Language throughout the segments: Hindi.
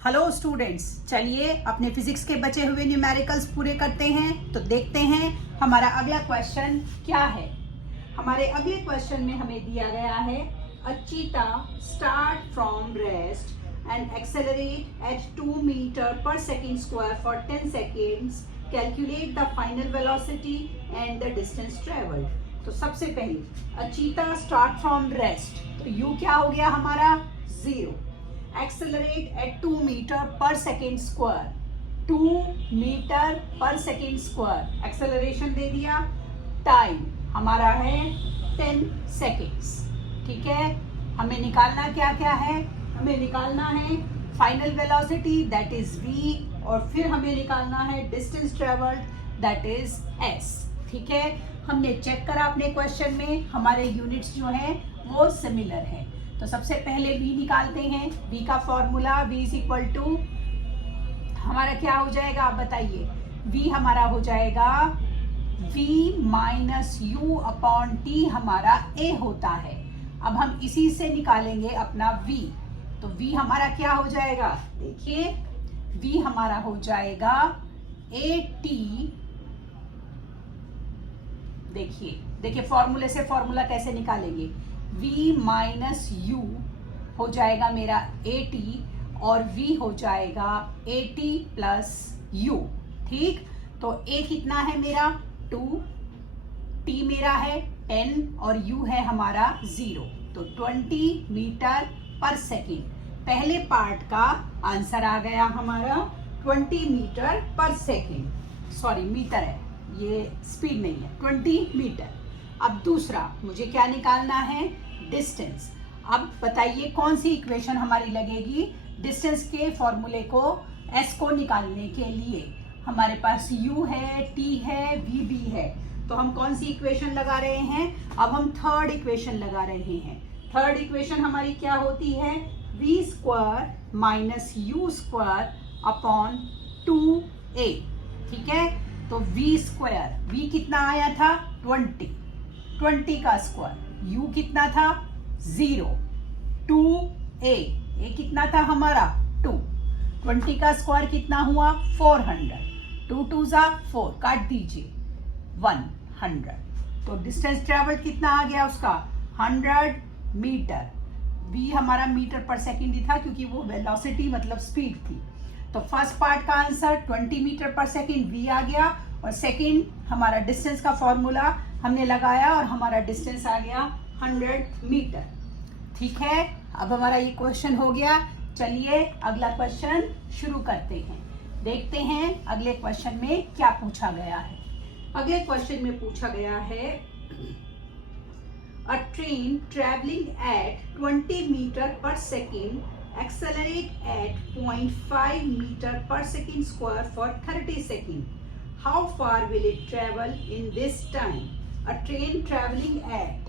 हेलो स्टूडेंट्स, चलिए अपने फिजिक्स के बचे हुए न्यूमेरिकल्स पूरे करते हैं। तो देखते हैं हमारा अगला क्वेश्चन क्या है। हमारे अगले क्वेश्चन में हमें दिया गया है a cheetah start from rest and accelerate at 2 metre per second square for 10 seconds. Calculate the final velocity and the distance travelled. तो सबसे पहले a cheetah start from rest, तो यू क्या हो गया हमारा 0। Accelerate at 2 metre per second square, 2 metre per second square acceleration दे दिया। टाइम हमारा है 10 सेकेंड्स। ठीक है, हमें निकालना क्या क्या है, हमें निकालना है final velocity that is v, और फिर हमें निकालना है distance travelled that is s। ठीक है, हमने चेक करा अपने क्वेश्चन में हमारे यूनिट्स जो हैं वो सिमिलर है। तो सबसे पहले v निकालते हैं। v का formula v is equal to हमारा क्या हो जाएगा, आप बताइए। v हमारा हो जाएगा v minus u upon T, हमारा a होता है। अब हम इसी से निकालेंगे अपना v। तो v हमारा क्या हो जाएगा, देखिए v हमारा हो जाएगा at। देखिए फॉर्मूले से फॉर्मूला कैसे निकालेंगे। v माइनस यू हो जाएगा मेरा at और v हो जाएगा at प्लस u। ठीक, तो a कितना है मेरा 2, t मेरा है 10 और u है हमारा 0। तो 20 मीटर पर सेकेंड पहले पार्ट का आंसर आ गया हमारा 20 metre per second. Sorry, metre है, ये स्पीड नहीं है, 20 मीटर। अब दूसरा मुझे क्या निकालना है, डिस्टेंस। अब बताइए कौन सी इक्वेशन हमारी लगेगी डिस्टेंस के फॉर्मूले को s को निकालने के लिए। हमारे पास u है, t है, v भी है, तो हम कौन सी इक्वेशन लगा रहे हैं, अब हम थर्ड इक्वेशन लगा रहे हैं। थर्ड इक्वेशन हमारी क्या होती है, v square minus you square upon 2a। ठीक है, तो v स्क्वायर, v कितना आया था 20 का स्क्वायर, u कितना था 0, 2a, a कितना था हमारा 2, 20 का स्क्वायर कितना हुआ 400, 2 2 जा 4, काट दीजिए 100। तो डिस्टेंस ट्रेवल कितना आ गया उसका 100 मीटर। v हमारा मीटर पर सेकेंड ही था क्योंकि वो वेलोसिटी मतलब स्पीड थी। तो फर्स्ट पार्ट का answer 20 metre per second v आ गया, और सेकेंड हमारा डिस्टेंस का फॉर्मूला हमने लगाया और हमारा डिस्टेंस आ गया 100 मीटर। ठीक है, अब हमारा ये क्वेश्चन हो गया। चलिए अगला क्वेश्चन शुरू करते हैं, देखते हैं अगले क्वेश्चन में क्या पूछा गया है। अगले क्वेश्चन में पूछा गया है a train travelling at 20 metre per second accelerate at 0.5 metre per second square for 30 second. How far will it travel in this time. A train travelling at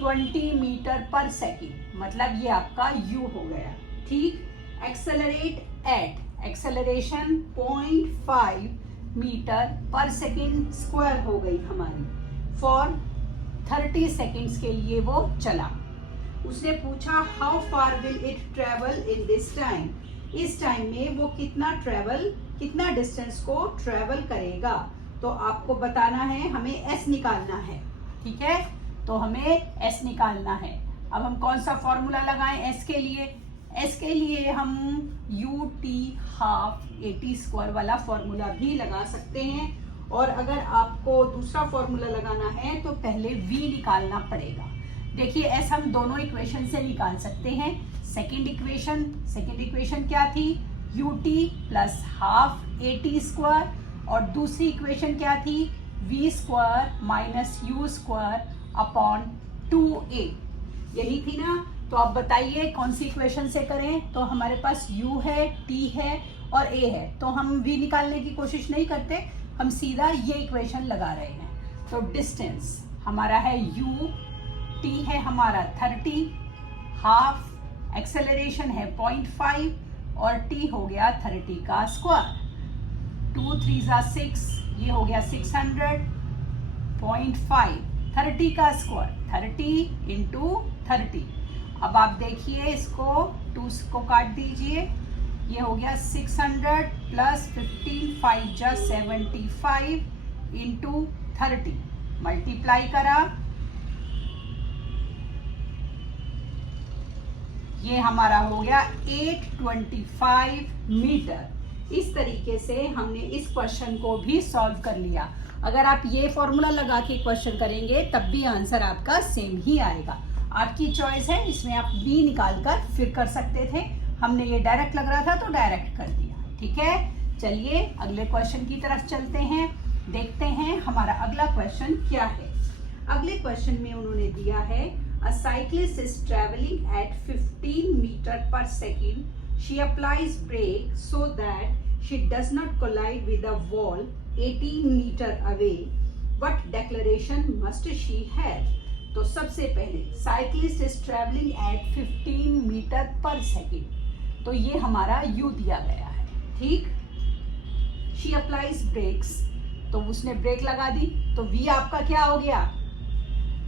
20 metre per second, मतलब ये आपका u हो गया। ठीक, accelerate at, acceleration 0.5 metre per second square हो गई हमारी, फॉर 30 सेकेंड्स के लिए वो चला। उसने पूछा how far will it travel in this time, इस टाइम में वो कितना डिस्टेंस को ट्रेवल करेगा। तो आपको बताना है, हमें s निकालना है। ठीक है, तो हमें s निकालना है। अब हम कौन सा फॉर्मूला लगाएं s के लिए, s के लिए हम ut हाफ at स्क्वायर वाला फॉर्मूला भी लगा सकते हैं, और अगर आपको दूसरा फॉर्मूला लगाना है तो पहले v निकालना पड़ेगा। देखिए s हम दोनों इक्वेशन से निकाल सकते हैं। सेकेंड इक्वेशन क्या थी, ut plus half at square, और दूसरी इक्वेशन क्या थी, v square minus you square upon 2a, यही थी ना। तो आप बताइए कौन सी इक्वेशन से करें। तो हमारे पास u है, t है और a है, तो हम v निकालने की कोशिश नहीं करते, हम सीधा ये इक्वेशन लगा रहे हैं। तो डिस्टेंस हमारा है u, t है हमारा 30, हाफ एक्सेलरेशन है 0.5 और t हो गया 30 का स्क्वायर, 2 3 6, ये हो गया 600, 0.5 30 का स्क्वायर 30 इंटू 30। अब आप देखिए इसको 2 को काट दीजिए, ये हो गया 600 प्लस 15 5 जा 75 इंटू 30 मल्टीप्लाई करा, ये हमारा हो गया 825 मीटर। इस तरीके से हमने इस क्वेश्चन को भी सॉल्व कर लिया। अगर आप ये फॉर्मूला लगा के क्वेश्चन करेंगे तब भी आंसर आपका सेम ही आएगा। आपकी चॉइस है, इसमें आप बी निकाल कर फिर कर सकते थे। हमने ये डायरेक्ट लग रहा था तो डायरेक्ट कर दिया। ठीक है, चलिए अगले क्वेश्चन की तरफ चलते हैं, देखते हैं हमारा अगला क्वेश्चन क्या है। अगले क्वेश्चन में उन्होंने दिया है a cyclist is traveling at 15 meter per second. She applies brake so that she does not collide with a wall 18 meter away. What declaration must she have? तो सबसे पहले cyclist is traveling at 15 meter per second. तो ये हमारा u दिया गया है। ठीक, she applies brakes, तो उसने ब्रेक लगा दी, तो v आपका क्या हो गया?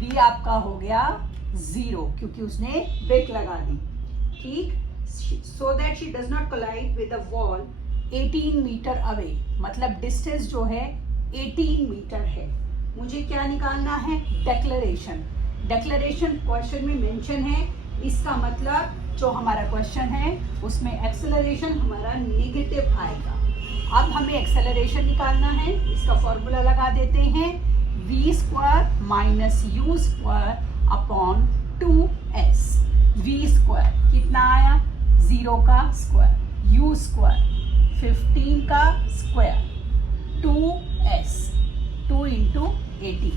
v आपका हो गया 0 क्योंकि उसने ब्रेक लगा दी। ठीक, so that she does not collide with the wall 18 metre away, मतलब डिस्टेंस जो है 18 मीटर है। मुझे क्या निकालना है? डेक्लेरेशन। डेक्लेरेशन क्वेश्चन में मेंशन है, इसका मतलब जो हमारा क्वेश्चन है उसमें एक्सेलरेशन हमारा नेगेटिव आएगा। अब हमें एक्सेलरेशन निकालना है, इसका फॉर्मूला लगा देते हैं, v square minus you square upon 2s। v square कितना आया? 0 का स्क्वायर, u स्क्वायर 15 का स्क्वायर, 2s 2 इंटू 18।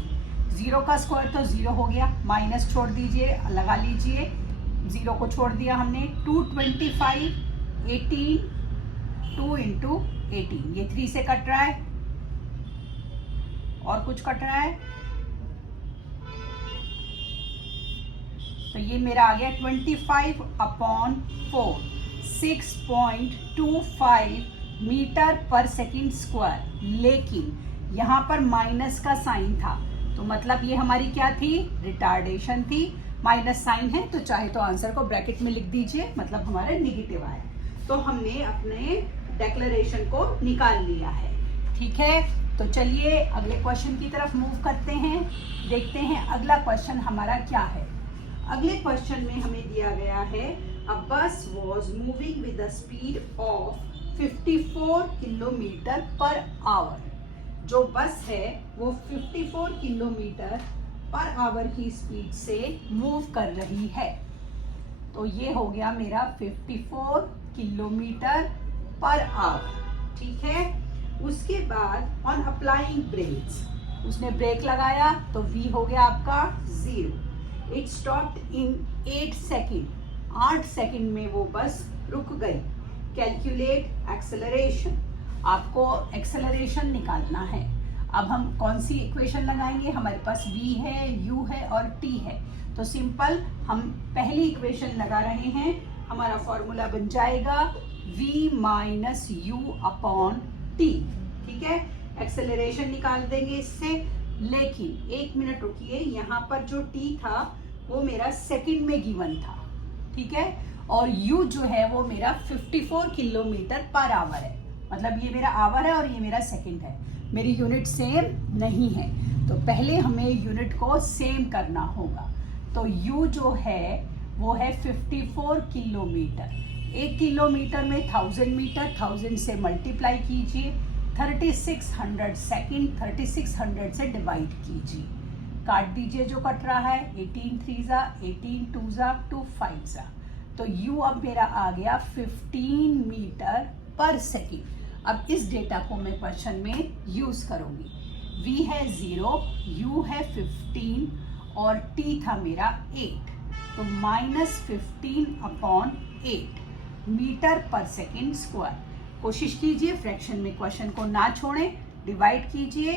0 का स्क्वायर तो 0 हो गया, माइनस छोड़ दीजिए, लगा लीजिए, 0 को छोड़ दिया हमने। 225 18 2 इंटू 18, ये 3 से कट रहा है और कुछ कट रहा है, तो ये मेरा आ गया 25 अपॉन 4 6.25 मीटर पर सेकंड स्क्वायर। लेकिन यहाँ पर माइनस का साइन था, तो मतलब ये हमारी क्या थी? रिटार्डेशन थी। माइनस साइन है तो चाहे तो आंसर को ब्रैकेट में लिख दीजिए, मतलब हमारा नेगेटिव आया। तो हमने अपने डेक्लेरेशन को निकाल लिया है। ठीक है, तो चलिए अगले क्वेश्चन की तरफ मूव करते हैं, देखते हैं अगला क्वेश्चन हमारा क्या है। अगले क्वेश्चन में हमें दिया गया है अ बस was moving with the speed of 54 kilometre per hour. जो बस है वो 54 किलोमीटर पर आवर की स्पीड से मूव कर रही है। तो ये हो गया मेरा 54 किलोमीटर पर आवर। ठीक है, उसके बाद ऑन अप्लाइंग ब्रेक्स, उसने ब्रेक लगाया तो v हो गया आपका 0। It stopped in 8 second, 8 second में वो बस रुक गई। कैलकुलेट एक्सेलरेशन, आपको एक्सेलरेशन निकालना है। अब हम कौन सी इक्वेशन लगाएंगे? हमारे पास v है, u है और t है, तो सिंपल हम पहली इक्वेशन लगा रहे हैं। हमारा फॉर्मूला बन जाएगा v minus u upon t। ठीक है, एक्सेलरेशन निकाल देंगे इससे। लेकिन एक मिनट रुकिए, यहाँ पर जो t था वो मेरा सेकंड में गिवन था। ठीक है, और u जो है वो मेरा 54 किलोमीटर पर आवर है, मतलब ये मेरा आवर है और ये मेरा सेकंड है। मेरी यूनिट सेम नहीं है, तो पहले हमें यूनिट को सेम करना होगा। तो u जो है वो है 54 किलोमीटर। 1 किलोमीटर में 1000 मीटर, 1000 से मल्टीप्लाई कीजिए, 3600 सेकेंड 3600 से डिवाइड कीजिए, काट दीजिए जो कट रहा है, 18 3 जा 18 2 जा 2 5 जा, तो u अब मेरा आ गया 15 मीटर पर सेकेंड। अब इस डेटा को मैं क्वेश्चन में यूज करूंगी। v है 0, u है 15 और t था मेरा 8, तो -15 upon 8 metre per second square. कोशिश कीजिए फ्रैक्शन में क्वेश्चन को ना छोड़ें, डिवाइड कीजिए,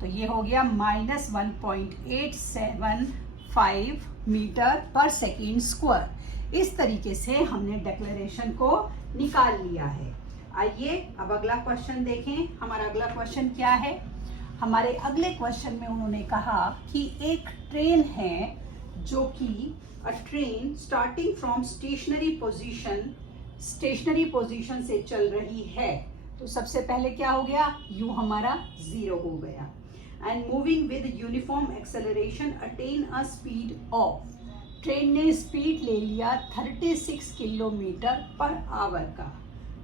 तो ये हो गया -1.875 मीटर पर सेकेंड स्क्वायर। इस तरीके से हमने डेक्लेरेशन को निकाल लिया है। आइए अब अगला क्वेश्चन देखें। हमारा अगला क्वेश्चन क्या है? हमारे अगले क्वेश्चन में उन्होंने कहा कि एक ट्रेन है जो कि a train starting from stationary position से चल रही है। तो सबसे पहले क्या हो गया, u हमारा 0 हो गया। And moving with uniform acceleration attain a speed of, train ने स्पीड ले लिया 36 किलोमीटर पर आवर का।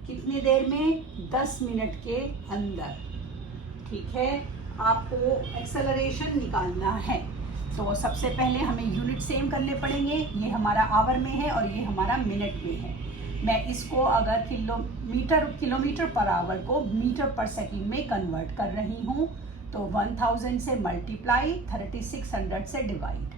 कितनी देर में, 10 मिनट के अंदर। ठीक है, आपको एक्सेलरेशन निकालना है। तो सबसे पहले हमें यूनिट सेम करने पड़ेंगे। ये हमारा आवर में है और ये हमारा मिनट में है। मैं इसको अगर किलोमीटर पर आवर को मीटर पर सेकंड में कन्वर्ट कर रही हूँ तो 1000 से मल्टीप्लाई, 3600 से डिवाइड,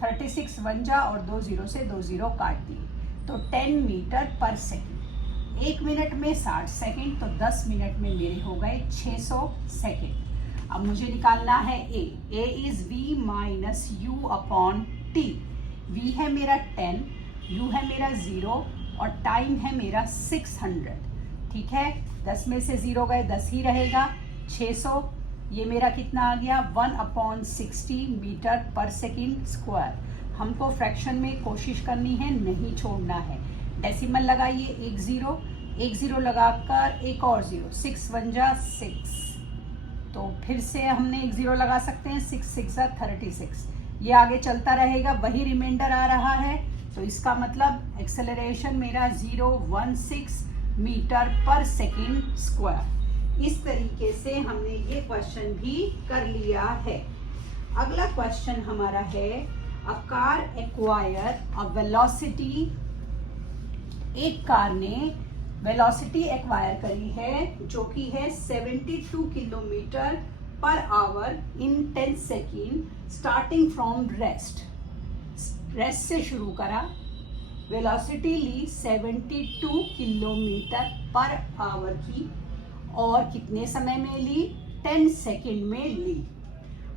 36 वन जा और 2 0 से 2 0 काट दिए तो 10 मीटर पर सेकंड। 1 मिनट में 60 सेकंड, तो 10 मिनट में मेरे हो गए 600 सेकंड। अब मुझे निकालना है a is v minus u upon t. v है मेरा 10, u है मेरा 0 और टाइम है मेरा 600। ठीक है, 10 में से 0 गए 10 ही रहेगा। 600 ये मेरा कितना आ गया, 1/60 मीटर पर सेकंड स्क्वायर। हमको फ्रैक्शन में कोशिश करनी है, नहीं छोड़ना है। डेसिमल लगाइए, एक जीरो लगाकर एक और 0, 6 1 जा 6। तो फिर से हमने एक 0 लगा सकते हैं, 6 6 जा 36। ये आगे चलता रहेगा, वही रिमाइंडर आ रहा है। तो इसका मतलब एक्सेलरेशन मेरा 016 मीटर पर सेकंड स्क्वायर। इस तरीके से हमने ये क्वेश्चन भी कर लिया है। अगला क्वेश्चन हमारा है, a car acquire a velocity. एक कार ने वेलोसिटी एक्वायर करी है जो कि है 72 kilometre per hour in 10 second starting from rest से शुरू करा। वेलोसिटी ली 72 किलोमीटर पर आवर की और कितने समय में ली, 10 सेकेंड में ली।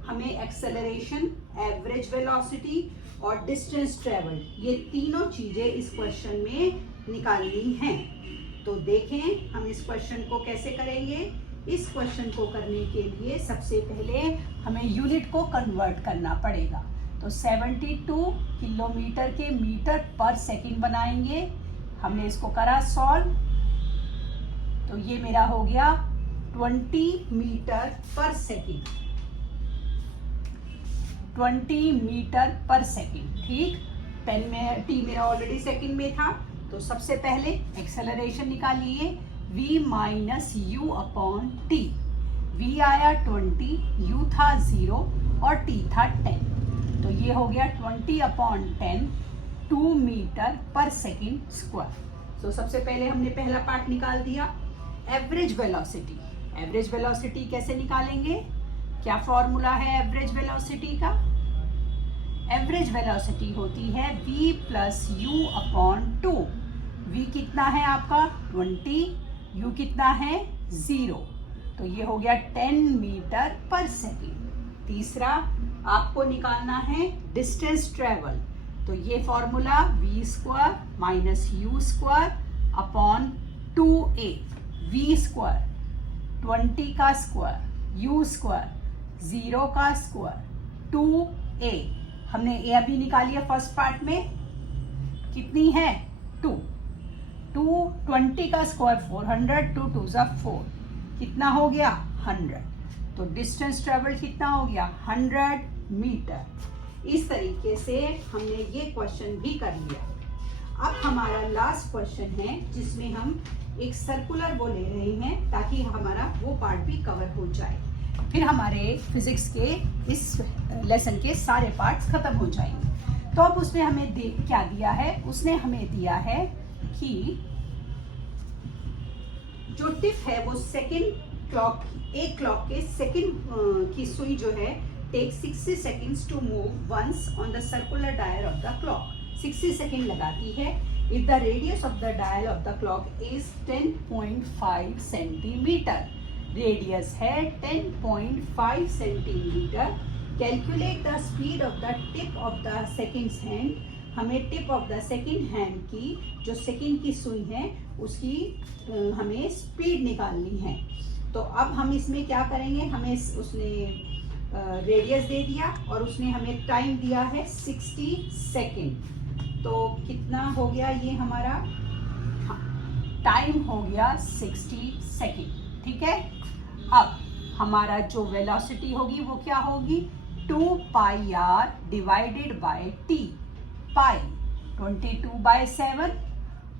हमें एक्सेलरेशन, एवरेज वेलोसिटी और डिस्टेंस ट्रेवल, ये तीनों चीजें इस क्वेश्चन में निकालनी हैं। तो देखें हम इस क्वेश्चन को कैसे करेंगे। इस क्वेश्चन को करने के लिए सबसे पहले हमें यूनिट को कन्वर्ट करना पड़ेगा। तो 72 किलोमीटर के मीटर पर सेकंड बनाएंगे। हमने इसको करा सॉल्व, तो ये मेरा हो गया 20 मीटर पर सेकंड, 20 मीटर पर सेकंड। ठीक, पेन में टी मेरा ऑलरेडी सेकंड में था। तो सबसे पहले एक्सेलरेशन निकालिए, v minus u upon t. v आया 20, u था 0 और t था 10। तो ये हो गया 20/10, 2 मीटर पर सेकंड स्क्वायर। तो सबसे पहले हमने पहला पार्ट निकाल दिया। एवरेज वेलोसिटी कैसे निकालेंगे, क्या फॉर्मूला है एवरेज वेलोसिटी का। एवरेज वेलोसिटी होती है v plus you upon 2। v कितना है आपका 20, u कितना है 0। तो ये हो गया 10 मीटर पर सेकंड। तीसरा आपको निकालना है डिस्टेंस ट्रेवल। तो ये formula v square minus you square upon 2a। v square 20 का स्क्वायर, u स्क्वायर 0 का स्क्वायर, 2a। हमने a अभी निकाली है फर्स्ट पार्ट में, कितनी है 2। 20 का स्क्वायर 400, 2 2 जा 4, कितना हो गया 100। तो डिस्टेंस ट्रेवल कितना हो गया 100 मीटर। इस तरीके से हमने ये क्वेश्चन भी कर लिया। अब हमारा लास्ट क्वेश्चन है जिसमें हम एक सर्कुलर वो ले रहे हैं ताकि हमारा वो पार्ट भी कवर हो जाए। फिर हमारे फिजिक्स के इस लेसन के सारे पार्ट्स खत्म हो जाएंगे। तो अब उसने हमें क्या दिया है, उसने हमें दिया है कि जो टिप है वो एक क्लॉक के सेकंड की सुई जो है take 60 seconds to move once on the circular dial of the clock. 60 second लगाती है if the radius of the dial of the clock is 10.5 centimetre. Radius है 10.5 centimetre. Calculate the speed of the tip of the second hand. हमें tip of the second hand की जो सेकंड की सुई है उसकी हमें स्पीड निकालनी है। तो अब हम इसमें क्या करेंगे, हमें उसने रेडियस दे दिया और उसने हमें टाइम दिया है 60 सेकेंड। तो कितना हो गया ये हमारा, टाइम हो गया 60 सेकेंड, ठीक है। अब हमारा जो वेलोसिटी होगी वो क्या होगी, 2 pi r divided by t. Pi 22/7,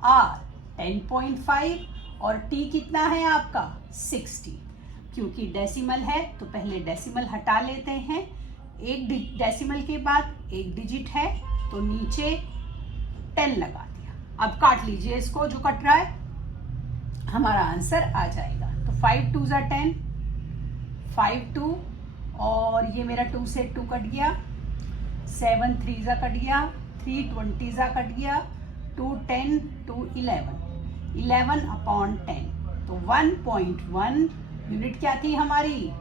r 10.5 और टी कितना है आपका 60। क्योंकि डेसिमल है तो पहले डेसिमल हटा लेते हैं, एक डेसिमल के बाद एक डिजिट है तो नीचे 10 लगा दिया। अब काट लीजिए इसको, जो कट रहा है हमारा आंसर आ जाएगा। तो 5 2 ज़ा 10, 5 2 और ये मेरा 2 से 2 कट गया, 7 3 ज़ा कट गया, 3 20 ज़ा कट गया, 2 10 2 11, 11/10। तो 1.1 यूनिट क्या थी हमारी,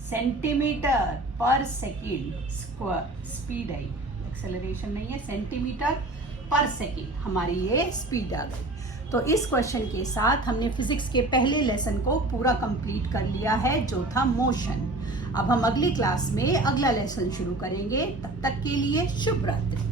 सेंटीमीटर पर सेकेंड स्क्वायर स्पीड आई, एक्सेलरेशन नहीं है, सेंटीमीटर पर सेकेंड हमारी ये स्पीड आ गई। तो इस क्वेश्चन के साथ हमने फिजिक्स के पहले लेसन को पूरा कंप्लीट कर लिया है, जो था मोशन। अब हम अगली क्लास में अगला लेसन शुरू करेंगे, तब तक के लिए शुभ रात्रि।